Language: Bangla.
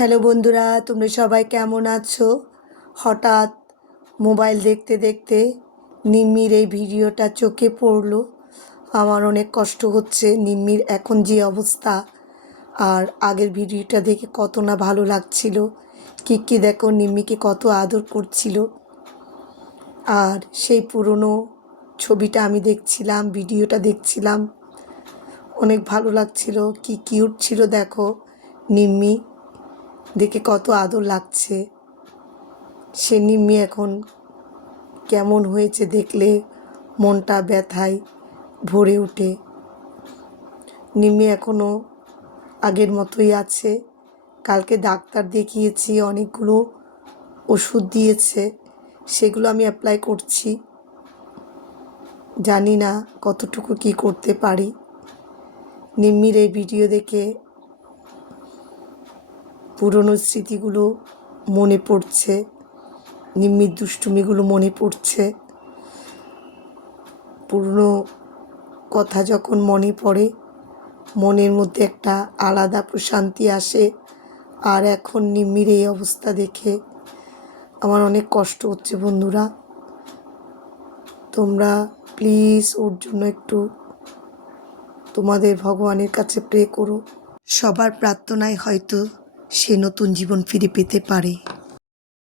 হ্যালো বন্ধুরা, তোমরা সবাই কেমন আছো? হঠাৎ মোবাইল দেখতে দেখতে নিম্মির এই ভিডিওটা চোখে পড়লো। আমার অনেক কষ্ট হচ্ছে। নিম্মির এখন যে অবস্থা, আর আগের ভিডিওটা দেখে কত না ভালো লাগছিল। কি দেখো, নিম্মিকে কত আদর করছিল। আর সেই পুরনো ছবিটা আমি দেখছিলাম, ভিডিওটা দেখছিলাম, অনেক ভালো লাগছিল। কি কিউট ছিল দেখো নিম্মি, দেখে কত আদর লাগছে। সে নিম্মি এখন কেমন হয়েছে দেখলে মনটা ব্যথায় ভরে ওঠে। নিম্মি এখনও আগের মতোই আছে। কালকে ডাক্তার দেখিয়েছি, অনেকগুলো ওষুধ দিয়েছে, সেগুলো আমি অ্যাপ্লাই করছি। জানি না কতটুকু কি করতে পারি। নিম্মির এই ভিডিও দেখে পুরনো স্মৃতিগুলো মনে পড়ছে, নিম্মির দুষ্টুমিগুলো মনে পড়ছে। পুরনো কথা যখন মনে পড়ে, মনের মধ্যে একটা আলাদা প্রশান্তি আসে। আর এখন নিম্মির এই অবস্থা দেখে আমার অনেক কষ্ট হচ্ছে বন্ধুরা। তোমরা প্লিজ ওর জন্য একটু তোমাদের ভগবানের কাছে প্রে করো। সবার প্রার্থনায় হয়তো সে নতুন জীবন ফিরে পেতে পারে।